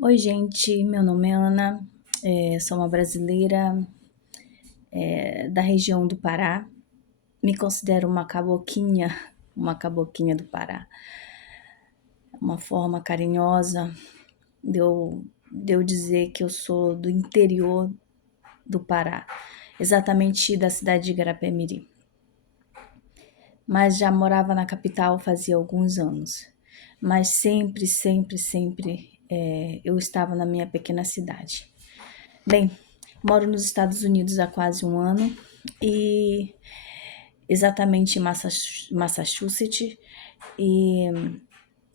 Oi, gente, meu nome é Ana, sou uma brasileira da região do Pará. Me considero uma caboquinha do Pará. Uma forma carinhosa de eu dizer que eu sou do interior do Pará, exatamente da cidade de Garapé-Miri. Mas já morava na capital fazia alguns anos. Mas sempre eu estava na minha pequena cidade. Bem, moro nos Estados Unidos há quase um ano e exatamente em Massachusetts. E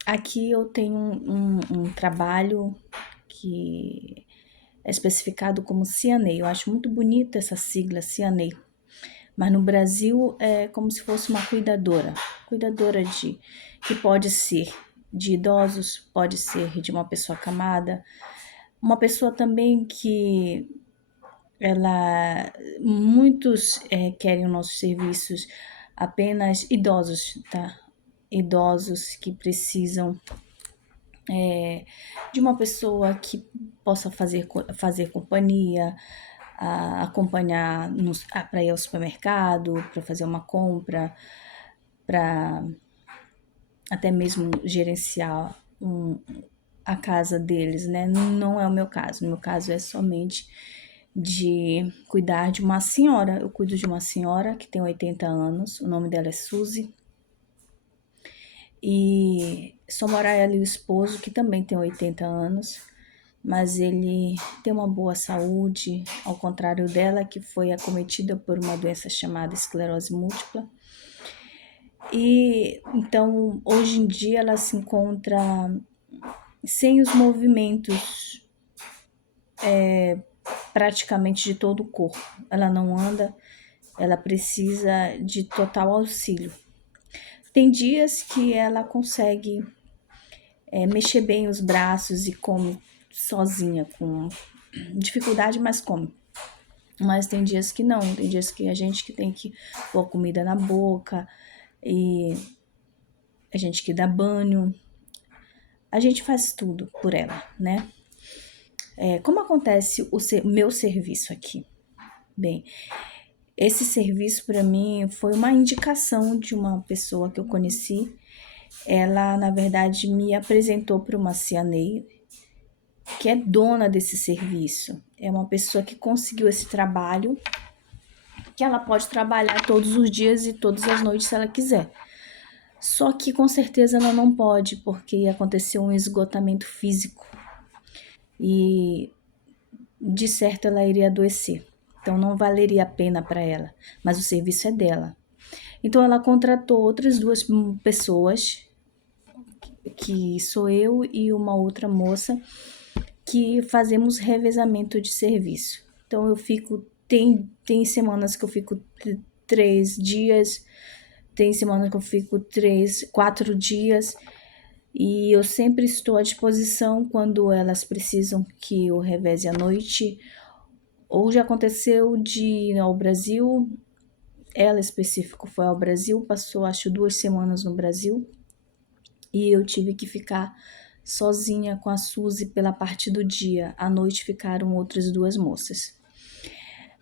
aqui eu tenho um trabalho que é especificado como CNA. Eu acho muito bonita essa sigla, CNA. Mas no Brasil é como se fosse uma cuidadora que pode ser de idosos, pode ser de uma pessoa acamada, uma pessoa também que muitos querem os nossos serviços, apenas idosos, tá? Idosos que precisam de uma pessoa que possa fazer companhia, acompanhar para ir ao supermercado, para fazer uma compra, para até mesmo gerenciar a casa deles, né? Não é o meu caso. O meu caso é somente de cuidar de uma senhora. Eu cuido de uma senhora que tem 80 anos, o nome dela é Suzy. E só morar ela e o esposo, que também tem 80 anos, mas ele tem uma boa saúde, ao contrário dela, que foi acometida por uma doença chamada esclerose múltipla. E então, hoje em dia, ela se encontra sem os movimentos praticamente de todo o corpo. Ela não anda, ela precisa de total auxílio. Tem dias que ela consegue mexer bem os braços e come sozinha, com dificuldade, mas come. Mas tem dias que não, tem dias que a gente que tem que pôr comida na boca e a gente que dá banho, a gente faz tudo por ela, né? Como acontece o meu serviço aqui? Bem, esse serviço para mim foi uma indicação de uma pessoa que eu conheci. Ela, na verdade, me apresentou para uma CNA que é dona desse serviço. É uma pessoa que conseguiu esse trabalho, que ela pode trabalhar todos os dias e todas as noites se ela quiser. Só que com certeza ela não pode, porque aconteceu um esgotamento físico e de certo ela iria adoecer. Então não valeria a pena para ela, mas o serviço é dela. Então ela contratou outras duas pessoas, que sou eu e uma outra moça, que fazemos revezamento de serviço. Então eu fico, tem semanas que eu fico 3 dias, tem semanas que eu fico 4 dias, e eu sempre estou à disposição quando elas precisam que eu reveze à noite. Ou já aconteceu de ir ao Brasil, ela específico foi ao Brasil, passou acho 2 semanas no Brasil, e eu tive que ficar sozinha com a Suzy pela parte do dia. À noite ficaram outras duas moças.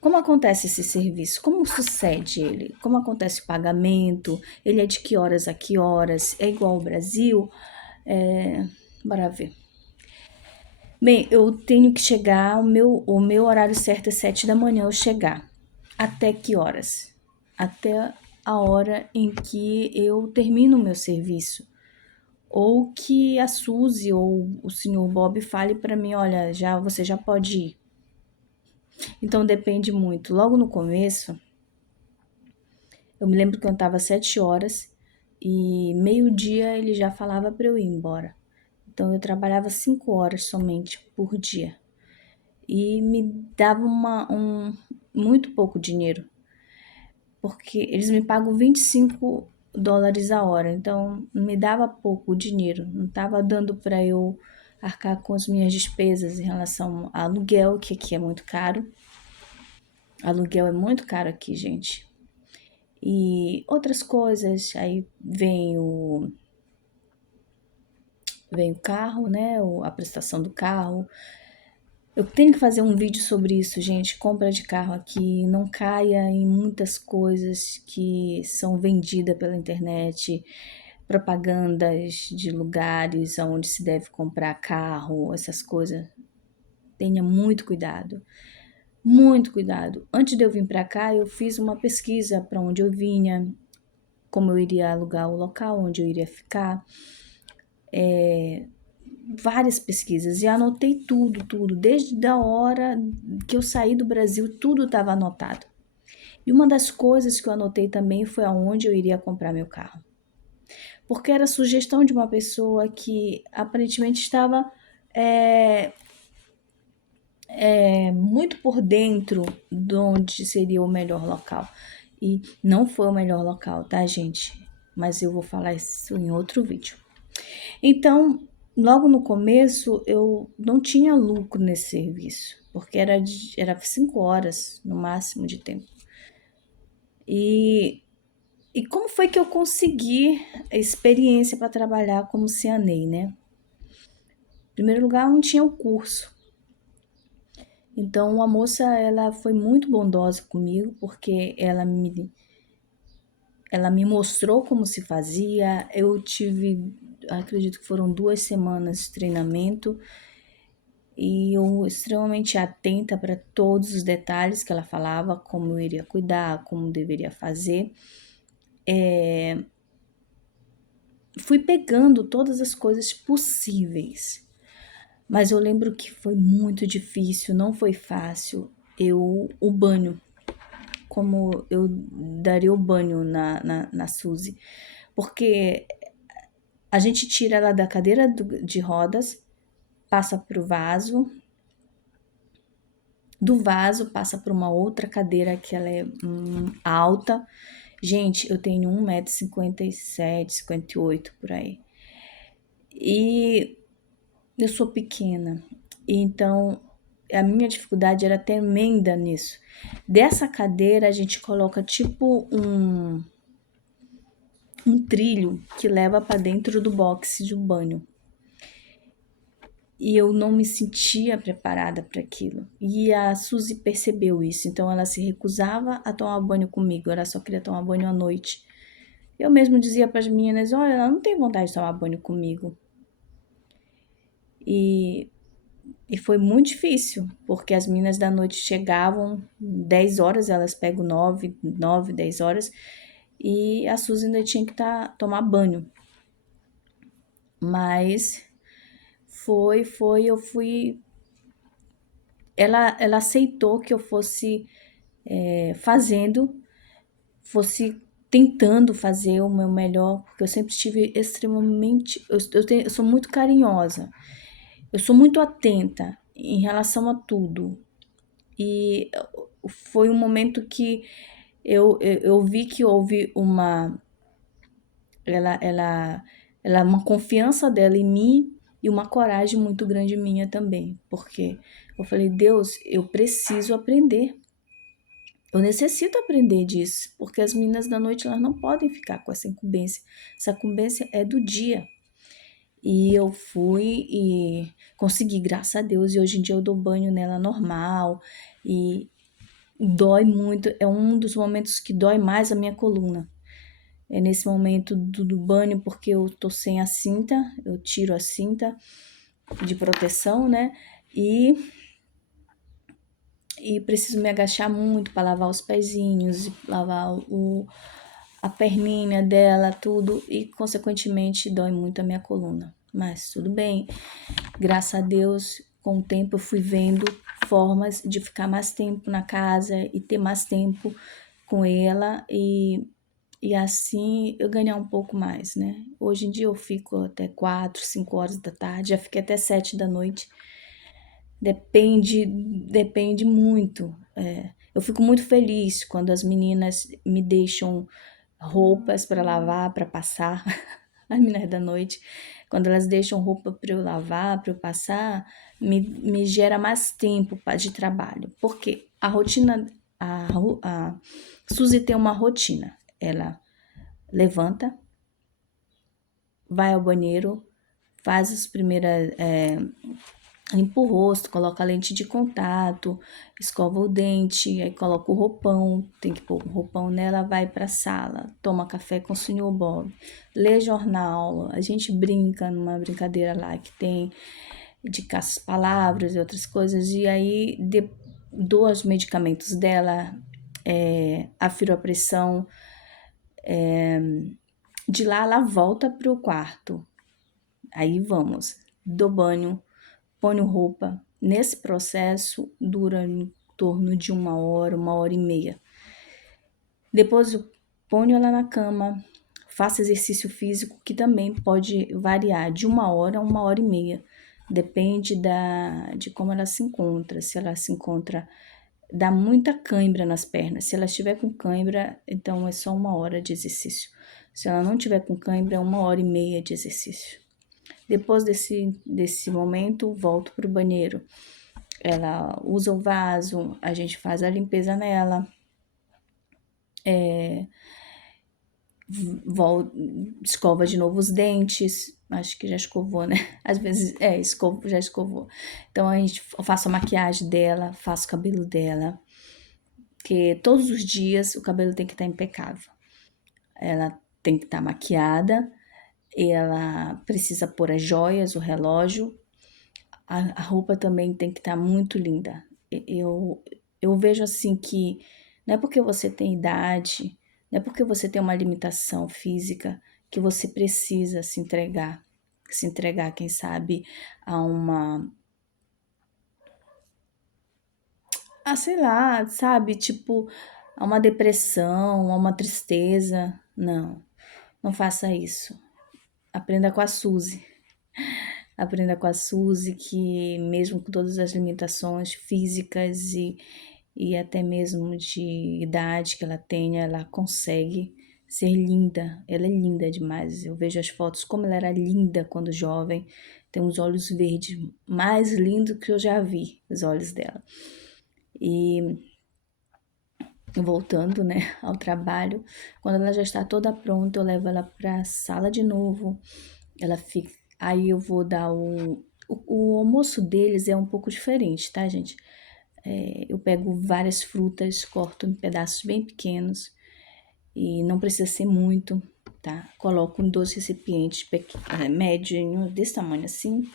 Como acontece esse serviço? Como sucede ele? Como acontece o pagamento? Ele é de que horas a que horas? É igual ao Brasil? Bora ver. Bem, eu tenho que chegar, o meu horário certo é 7 da manhã eu chegar. Até que horas? Até a hora em que eu termino o meu serviço. Ou que a Suzy ou o senhor Bob fale para mim, olha, você já pode ir. Então depende muito. Logo no começo, eu me lembro que eu estava 7 horas e meio-dia ele já falava para eu ir embora. Então eu trabalhava 5 horas somente por dia e me dava muito pouco dinheiro, porque eles me pagam US$ 25 a hora, então me dava pouco dinheiro, não estava dando para eu arcar com as minhas despesas em relação a aluguel, que aqui é muito caro. Aluguel é muito caro aqui, gente. E outras coisas, aí vem vem o carro, né? A prestação do carro. Eu tenho que fazer um vídeo sobre isso, gente. Compra de carro aqui, não caia em muitas coisas que são vendidas pela internet, propagandas de lugares onde se deve comprar carro, essas coisas. Tenha muito cuidado. Muito cuidado. Antes de eu vir para cá, eu fiz uma pesquisa para onde eu vinha, como eu iria alugar o local onde eu iria ficar, várias pesquisas e anotei tudo, desde a hora que eu saí do Brasil, tudo estava anotado. E uma das coisas que eu anotei também foi aonde eu iria comprar meu carro. Porque era sugestão de uma pessoa que aparentemente estava muito por dentro de onde seria o melhor local. E não foi o melhor local, tá, gente? Mas eu vou falar isso em outro vídeo. Então, logo no começo, eu não tinha lucro nesse serviço, porque era 5 horas no máximo de tempo. E como foi que eu consegui a experiência para trabalhar como CNA, né? Em primeiro lugar, não tinha o curso. Então, a moça, ela foi muito bondosa comigo, porque ela me mostrou como se fazia. Eu tive, acredito que foram 2 semanas de treinamento, e eu extremamente atenta para todos os detalhes que ela falava, como eu iria cuidar, como deveria fazer. Fui pegando todas as coisas possíveis, mas eu lembro que foi muito difícil, não foi fácil. O banho, como eu daria o banho na Suzy, porque a gente tira ela da cadeira de rodas, passa pro vaso, do vaso passa para uma outra cadeira que ela é alta. Gente, eu tenho 1,57 m, 58 por aí. E eu sou pequena, então a minha dificuldade era tremenda nisso. Dessa cadeira a gente coloca tipo um trilho que leva para dentro do boxe de banho. E eu não me sentia preparada para aquilo. E a Suzy percebeu isso, então ela se recusava a tomar banho comigo, ela só queria tomar banho à noite. Eu mesmo dizia para as meninas: olha, ela não tem vontade de tomar banho comigo. E foi muito difícil, porque as meninas da noite chegavam 10 horas, elas pegam 9, 10 horas, e a Suzy ainda tinha que tomar banho. Mas eu fui. Ela aceitou que eu fosse fosse tentando fazer o meu melhor, porque eu sempre estive extremamente. Eu sou muito carinhosa, eu sou muito atenta em relação a tudo. E foi um momento que eu vi que houve uma confiança dela em mim e uma coragem muito grande minha também, porque eu falei: Deus, eu preciso aprender. Eu necessito aprender disso, porque as meninas da noite elas não podem ficar com essa incumbência. Essa incumbência é do dia. E eu fui e consegui, graças a Deus, e hoje em dia eu dou banho nela normal e dói muito, é um dos momentos que dói mais a minha coluna. É nesse momento do banho, porque eu tô sem a cinta, eu tiro a cinta de proteção, né? E preciso me agachar muito para lavar os pezinhos, lavar a perninha dela, tudo, e consequentemente dói muito a minha coluna. Mas tudo bem, graças a Deus, com o tempo eu fui vendo formas de ficar mais tempo na casa e ter mais tempo com ela e assim eu ganhar um pouco mais, né? Hoje em dia eu fico até 4, 5 horas da tarde, já fiquei até 7 da noite. Depende muito. Eu fico muito feliz quando as meninas me deixam roupas para lavar, para passar, as meninas da noite, quando elas deixam roupa para eu lavar, para eu passar, me gera mais tempo de trabalho, porque a rotina, a Suzy tem uma rotina, ela levanta, vai ao banheiro, faz as primeiras, limpa o rosto, coloca a lente de contato, escova o dente, aí coloca o roupão, tem que pôr o roupão nela, vai pra sala, toma café com o senhor Bob, lê jornal, a gente brinca numa brincadeira lá que tem de caça-palavras e outras coisas, e aí dou os medicamentos dela, afiro a pressão, de lá ela volta pro quarto, aí vamos, dou banho, ponho roupa. Nesse processo dura em torno de 1 hora e meia. Depois eu ponho ela na cama, faço exercício físico que também pode variar de 1 hora a 1 hora e meia. Depende de como ela se encontra. Se ela se encontra, dá muita cãibra nas pernas. Se ela estiver com cãibra, então é só 1 hora de exercício. Se ela não tiver com cãibra, é 1 hora e meia de exercício. Depois desse momento, volto para o banheiro. Ela usa o vaso, a gente faz a limpeza nela, escova de novo os dentes, acho que já escovou, né? Às vezes, já escovou. Então, eu faço a maquiagem dela, faço o cabelo dela, porque todos os dias o cabelo tem que estar impecável. Ela tem que estar maquiada, ela precisa pôr as joias, o relógio, a roupa também tem que estar muito linda. Eu vejo assim que não é porque você tem idade, não é porque você tem uma limitação física que você precisa se entregar, quem sabe, sei lá, sabe, tipo, a uma depressão, a uma tristeza. Não, não faça isso. Aprenda com a Suzy. Aprenda com a Suzy que mesmo com todas as limitações físicas e até mesmo de idade que ela tenha, ela consegue ser linda. Ela é linda demais. Eu vejo as fotos como ela era linda quando jovem. Tem uns olhos verdes mais lindos que eu já vi, os olhos dela. E voltando, né, ao trabalho, quando ela já está toda pronta, eu levo ela para a sala de novo. Ela fica, aí eu vou dar o almoço deles é um pouco diferente, tá, gente? Eu pego várias frutas, corto em pedaços bem pequenos e não precisa ser muito, tá? Coloco em 2 recipientes médios, desse tamanho assim.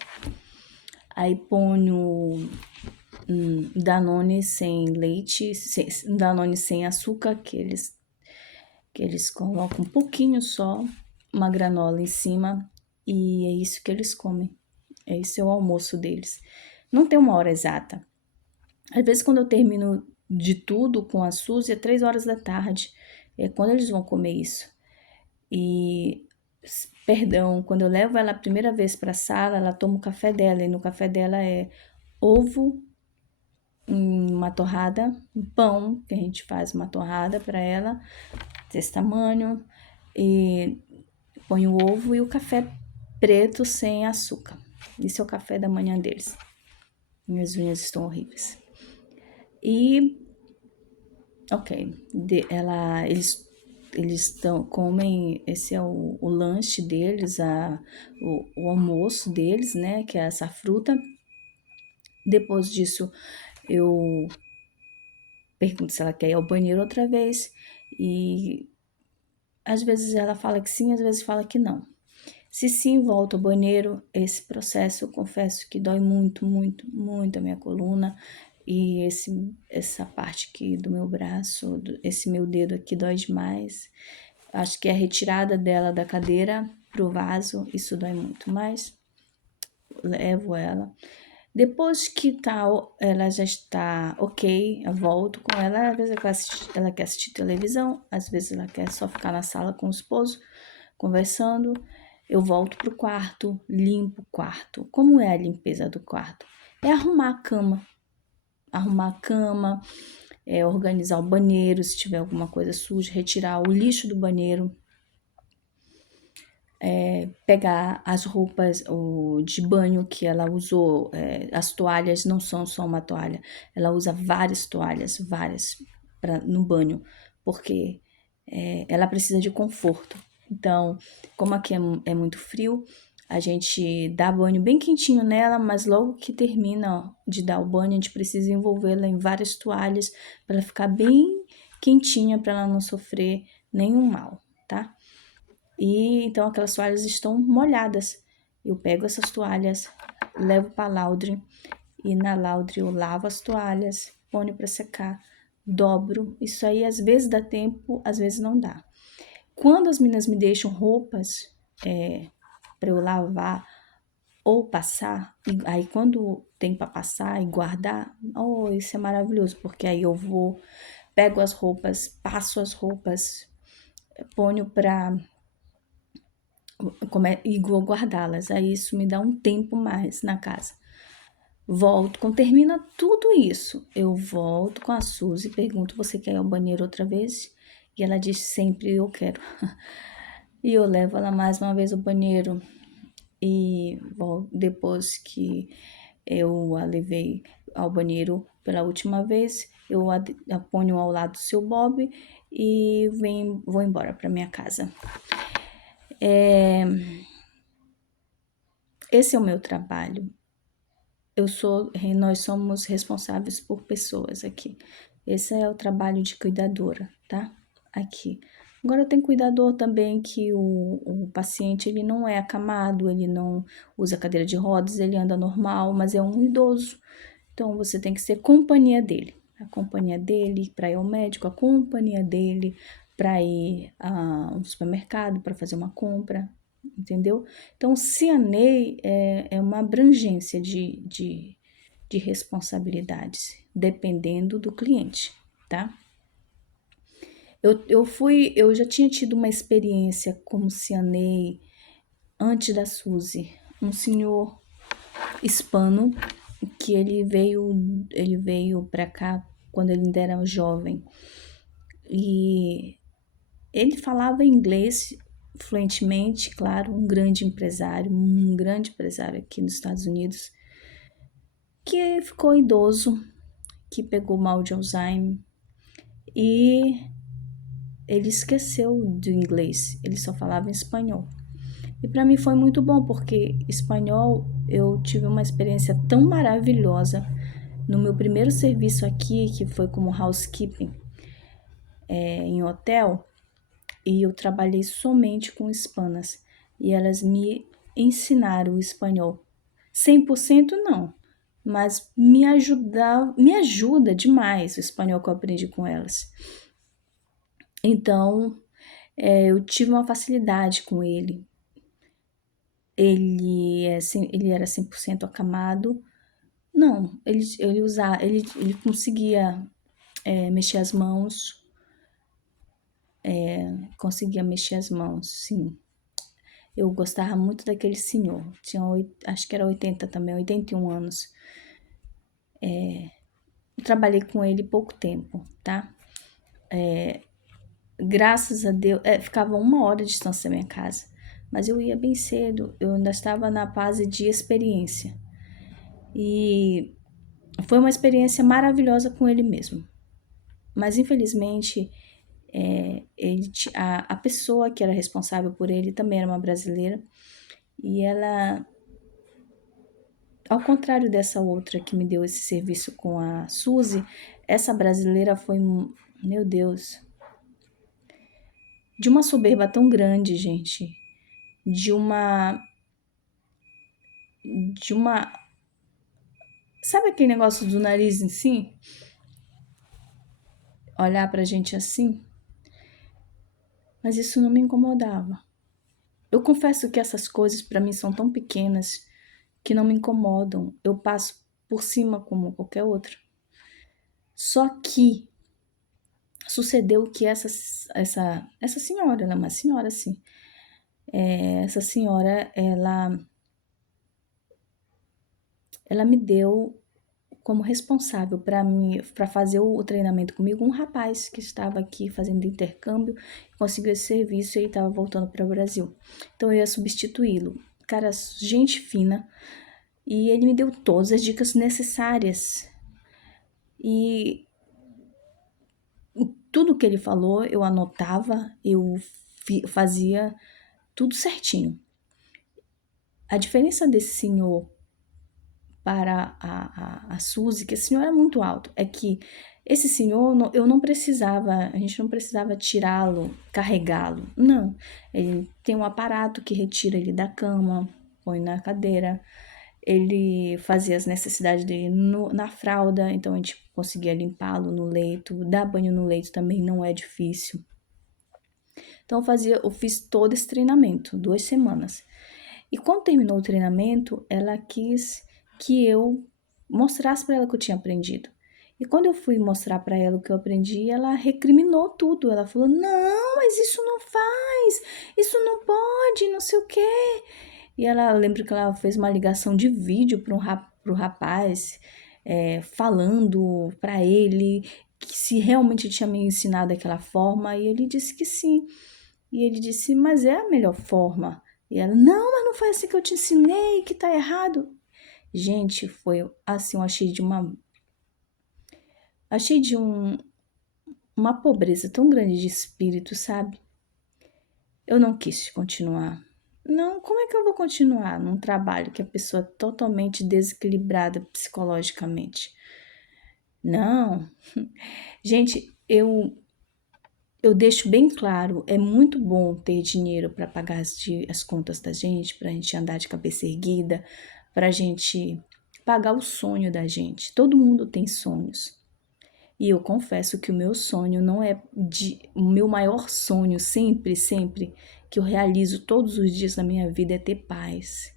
Aí ponho Danone sem leite, Danone sem açúcar, que eles colocam um pouquinho só, uma granola em cima, e é isso que eles comem. Esse é o almoço deles. Não tem uma hora exata. Às vezes, quando eu termino de tudo com a Suzy, é 3 horas da tarde. É quando eles vão comer isso. E, perdão, quando eu levo ela a primeira vez para a sala, ela toma o café dela. E no café dela é ovo, uma torrada, um pão, que a gente faz uma torrada para ela, desse tamanho. E põe o ovo e o café preto sem açúcar. Esse é o café da manhã deles. Minhas unhas estão horríveis. E, ok, eles comem, esse é o lanche deles, o almoço deles, né, que é essa fruta. Depois disso, eu pergunto se ela quer ir ao banheiro outra vez e às vezes ela fala que sim, às vezes fala que não. Se sim, volta ao banheiro, esse processo eu confesso que dói muito, muito, muito a minha coluna e essa parte aqui do meu braço, esse meu dedo aqui dói demais. Acho que a retirada dela da cadeira pro vaso, isso dói muito, mas levo ela. Depois que ela já está ok, eu volto com ela. Às vezes ela quer assistir televisão, às vezes ela quer só ficar na sala com o esposo, conversando. Eu volto pro quarto, limpo o quarto. Como é a limpeza do quarto? É arrumar a cama. Arrumar a cama, organizar o banheiro, se tiver alguma coisa suja, retirar o lixo do banheiro, pegar as roupas de banho que ela usou, as toalhas não são só uma toalha, ela usa várias toalhas, várias, no banho, porque ela precisa de conforto. Então, como aqui é muito frio, A gente dá banho bem quentinho nela, mas logo que termina de dar o banho, a gente precisa envolvê-la em várias toalhas para ela ficar bem quentinha, para ela não sofrer nenhum mal, tá? E então aquelas toalhas estão molhadas. Eu pego essas toalhas, levo para a Laundry e na Laundry eu lavo as toalhas, ponho para secar, dobro. Isso aí às vezes dá tempo, às vezes não dá. Quando as meninas me deixam roupas para eu lavar ou passar, e aí quando tem para passar e guardar, oh, isso é maravilhoso, porque aí eu vou, pego as roupas, passo as roupas, ponho para e vou guardá-las. Aí isso me dá um tempo mais na casa. Volto, quando termina tudo isso, eu volto com a Suzy, pergunto: você quer ir ao banheiro outra vez? E ela diz sempre: eu quero. E eu levo ela mais uma vez ao banheiro. E depois que eu a levei ao banheiro pela última vez, eu a ponho ao lado do seu Bob e vou embora para minha casa. Esse é o meu trabalho. Nós somos responsáveis por pessoas aqui. Esse é o trabalho de cuidadora, tá? Aqui. Agora tem cuidador também que o paciente ele não é acamado, ele não usa cadeira de rodas, ele anda normal, mas é um idoso. Então você tem que ser companhia dele. A companhia dele para ir ao médico, a companhia dele para ir ao supermercado, para fazer uma compra, entendeu? Então, o CNA é uma abrangência de responsabilidades, dependendo do cliente, tá? Eu já tinha tido uma experiência como CNA antes da Suzy, um senhor hispano que ele veio para cá quando ele ainda era jovem e ele falava inglês fluentemente, claro, um grande empresário aqui nos Estados Unidos, que ficou idoso, que pegou mal de Alzheimer e ele esqueceu do inglês, ele só falava espanhol. E para mim foi muito bom, porque espanhol eu tive uma experiência tão maravilhosa no meu primeiro serviço aqui, que foi como housekeeping em hotel, e eu trabalhei somente com hispanas. E elas me ensinaram o espanhol. 100% não, mas me ajuda demais o espanhol que eu aprendi com elas. Então, eu tive uma facilidade com ele. Ele era 100% acamado. Não, ele conseguia mexer as mãos, sim. Eu gostava muito daquele senhor. Acho que era 80 também, 81 anos. Eu trabalhei com ele pouco tempo, tá? Graças a Deus, ficava 1 hora de distância da minha casa. Mas eu ia bem cedo, eu ainda estava na fase de experiência. E foi uma experiência maravilhosa com ele mesmo. Mas infelizmente, a pessoa que era responsável por ele também era uma brasileira. E ela, ao contrário dessa outra que me deu esse serviço com a Suzy, essa brasileira foi, meu Deus, de uma soberba tão grande, gente. De uma. De uma. Sabe aquele negócio do nariz em si? Olhar pra gente assim? Mas isso não me incomodava. Eu confesso que essas coisas pra mim são tão pequenas que não me incomodam. Eu passo por cima como qualquer outra. Só que sucedeu que essa senhora, ela é uma senhora assim, essa senhora, ela me deu como responsável para fazer o treinamento comigo um rapaz que estava aqui fazendo intercâmbio, conseguiu esse serviço e ele estava voltando para o Brasil. Então eu ia substituí-lo. Cara, gente fina, e ele me deu todas as dicas necessárias. E tudo que ele falou, eu anotava, eu fazia tudo certinho. A diferença desse senhor para a Suzy, que esse senhor é muito alto, é que esse senhor, eu não precisava, a gente não precisava tirá-lo, carregá-lo, não. Ele tem um aparato que retira ele da cama, põe na cadeira, ele fazia as necessidades dele na fralda, então a gente conseguia limpá-lo no leito, dar banho no leito também não é difícil. Então eu fiz todo esse treinamento, 2 semanas. E quando terminou o treinamento, ela quis que eu mostrasse para ela o que eu tinha aprendido. E quando eu fui mostrar para ela o que eu aprendi, ela recriminou tudo. Ela falou: "Não, mas isso não faz, isso não pode, não sei o quê". E ela, eu lembro que ela fez uma ligação de vídeo pro rapaz, falando para ele que se realmente tinha me ensinado daquela forma, e ele disse que sim. E ele disse: "Mas é a melhor forma". E ela: "Não, mas não foi assim que eu te ensinei, que tá errado". Gente, foi assim, eu achei de uma pobreza tão grande de espírito, sabe? Eu não quis continuar. Não, como é que eu vou continuar num trabalho que a pessoa é totalmente desequilibrada psicologicamente? Não. Gente, eu deixo bem claro, é muito bom ter dinheiro para pagar as contas da gente, para a gente andar de cabeça erguida, para a gente pagar o sonho da gente. Todo mundo tem sonhos. E eu confesso que o meu sonho não é o meu maior sonho, sempre, que eu realizo todos os dias da minha vida é ter paz.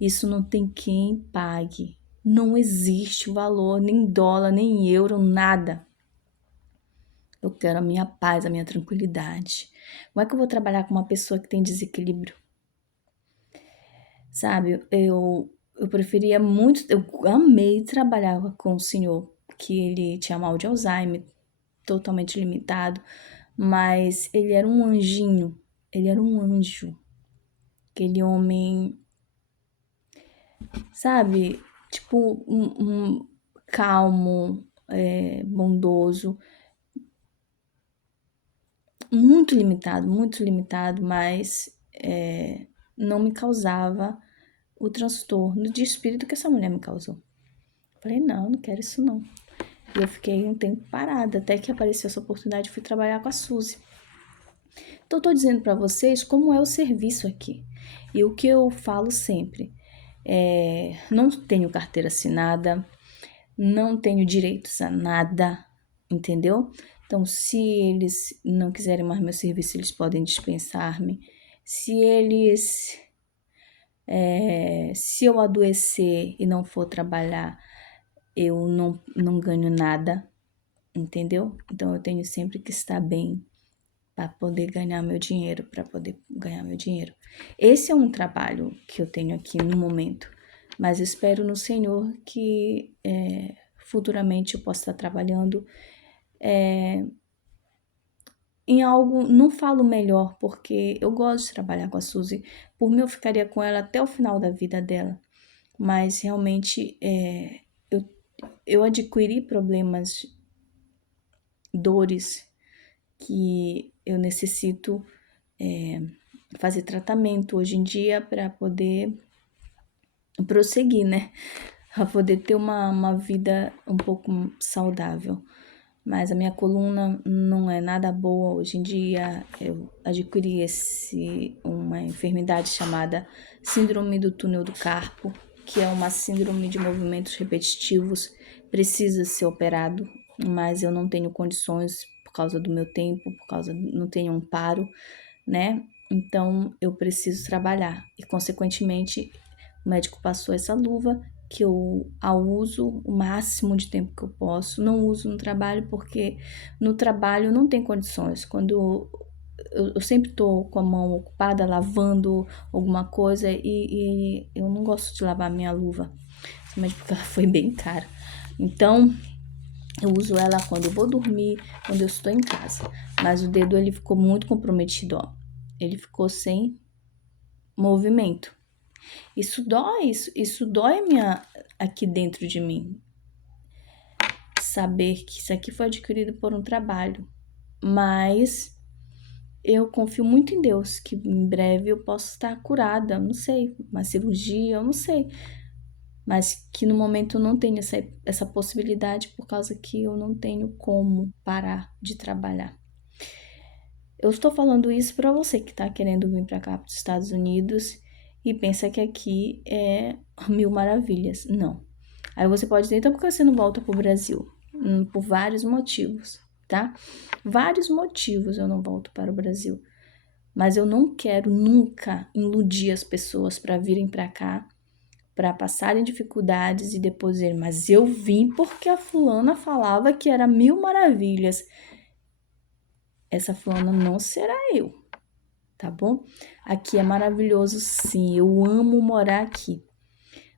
Isso não tem quem pague. Não existe valor, nem dólar, nem euro, nada. Eu quero a minha paz, a minha tranquilidade. Como é que eu vou trabalhar com uma pessoa que tem desequilíbrio? Sabe, eu preferia muito, eu amei trabalhar com o senhor, que ele tinha mal de Alzheimer, totalmente limitado, mas ele era um anjinho, ele era um anjo. Aquele homem, sabe, tipo, um calmo, bondoso, muito limitado, mas não me causava o transtorno de espírito que essa mulher me causou. Falei, não, não quero isso não. E eu fiquei um tempo parada, até que apareceu essa oportunidade, fui trabalhar com a Suzy. Então, eu tô dizendo para vocês como é o serviço aqui. E o que eu falo sempre, não tenho carteira assinada, não tenho direitos a nada, entendeu? Então, se eles não quiserem mais meu serviço, eles podem dispensar-me. Se eu adoecer e não for trabalhar, eu não ganho nada, entendeu? Então, eu tenho sempre que estar bem para poder ganhar meu dinheiro, Esse é um trabalho que eu tenho aqui no momento, mas espero no Senhor que futuramente eu possa estar trabalhando em algo, não falo melhor, porque eu gosto de trabalhar com a Suzy, por mim eu ficaria com ela até o final da vida dela, mas realmente eu, eu adquiri problemas, dores, que eu necessito fazer tratamento hoje em dia para poder prosseguir, né? Para poder ter uma vida um pouco saudável. Mas a minha coluna não é nada boa hoje em dia. Eu adquiri uma enfermidade chamada Síndrome do Túnel do Carpo, que é uma síndrome de movimentos repetitivos. Precisa ser operado, mas eu não tenho condições por causa do meu tempo, não tenho amparo, né? Então eu preciso trabalhar e, consequentemente, o médico passou essa luva que eu a uso o máximo de tempo que eu posso. Não uso no trabalho porque no trabalho não tem condições. Quando eu sempre tô com a mão ocupada lavando alguma coisa e eu não gosto de lavar minha luva, principalmente porque ela foi bem cara. Então, eu uso ela quando eu vou dormir, quando eu estou em casa. Mas o dedo ele ficou muito comprometido, ó. Ele ficou sem movimento. Isso dói aqui dentro de mim. Saber que isso aqui foi adquirido por um trabalho. Mas eu confio muito em Deus, que em breve eu posso estar curada, eu não sei, uma cirurgia, eu não sei. Mas que no momento eu não tenho essa possibilidade por causa que eu não tenho como parar de trabalhar. Eu estou falando isso para você que está querendo vir para cá, para os Estados Unidos, e pensa que aqui é mil maravilhas. Não. Aí você pode dizer, então por que você não volta para o Brasil? Por vários motivos, tá? Vários motivos eu não volto para o Brasil. Mas eu não quero nunca iludir as pessoas para virem para cá, para passarem dificuldades e depois dizer, mas eu vim porque a fulana falava que era mil maravilhas. Essa fulana não será eu, tá bom? Aqui é maravilhoso, sim, eu amo morar aqui,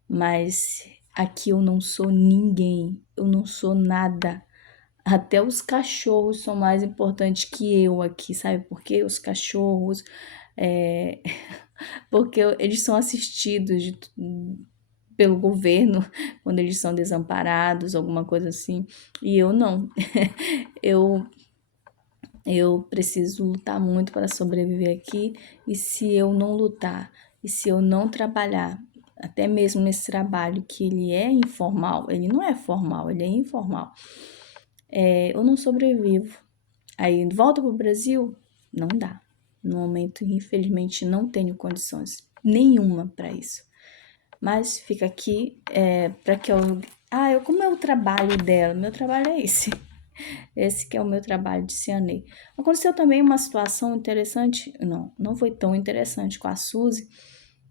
mas aqui eu não sou ninguém, eu não sou nada. Até os cachorros são mais importantes que eu aqui, sabe por quê? Os cachorros, porque eles são assistidos pelo governo quando eles são desamparados, alguma coisa assim, e eu não. eu Eu preciso lutar muito para sobreviver aqui, e se eu não lutar, e se eu não trabalhar, até mesmo nesse trabalho que ele é informal, ele não é formal, ele é informal, eu não sobrevivo. Aí volta para o Brasil? Não dá. No momento, infelizmente, não tenho condições nenhuma para isso. Mas fica aqui para que eu. Como é o trabalho dela? Meu trabalho é esse. Esse que é o meu trabalho de CNA. Aconteceu também uma situação interessante, não foi tão interessante com a Suzy.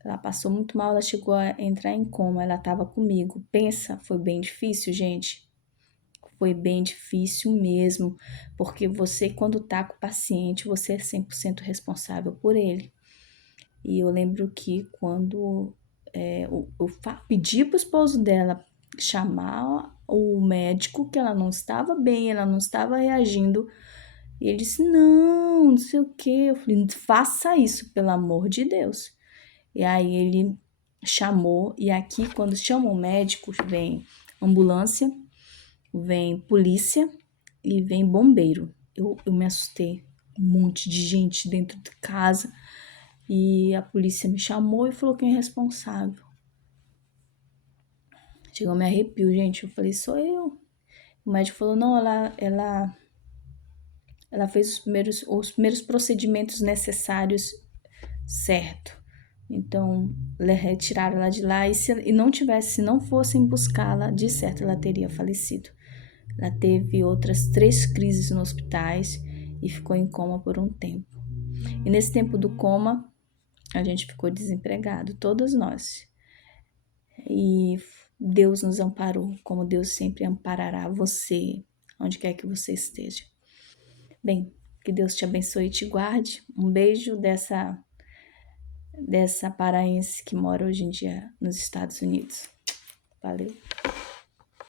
Ela passou muito mal, ela chegou a entrar em coma, ela estava comigo. Pensa, foi bem difícil, gente. Foi bem difícil mesmo, porque você, quando tá com o paciente, você é 100% responsável por ele. E eu lembro que quando eu pedi pro esposo dela chamar o médico, que ela não estava bem, ela não estava reagindo. E ele disse, não sei o quê. Eu falei, faça isso, pelo amor de Deus. E aí ele chamou, e aqui quando chama o médico, vem ambulância, vem polícia e vem bombeiro. Eu me assustei, um monte de gente dentro de casa. E a polícia me chamou e falou quem é responsável. Chegou, me arrepio, gente. Eu falei, sou eu. O médico falou, não, ela fez os primeiros procedimentos necessários certo. Então, retiraram ela de lá e não fossem buscá-la, de certo ela teria falecido. Ela teve outras 3 crises no hospitais e ficou em coma por um tempo. E nesse tempo do coma, a gente ficou desempregado, todas nós. E Deus nos amparou, como Deus sempre amparará você, onde quer que você esteja. Bem, que Deus te abençoe e te guarde. Um beijo dessa paraense que mora hoje em dia nos Estados Unidos. Valeu!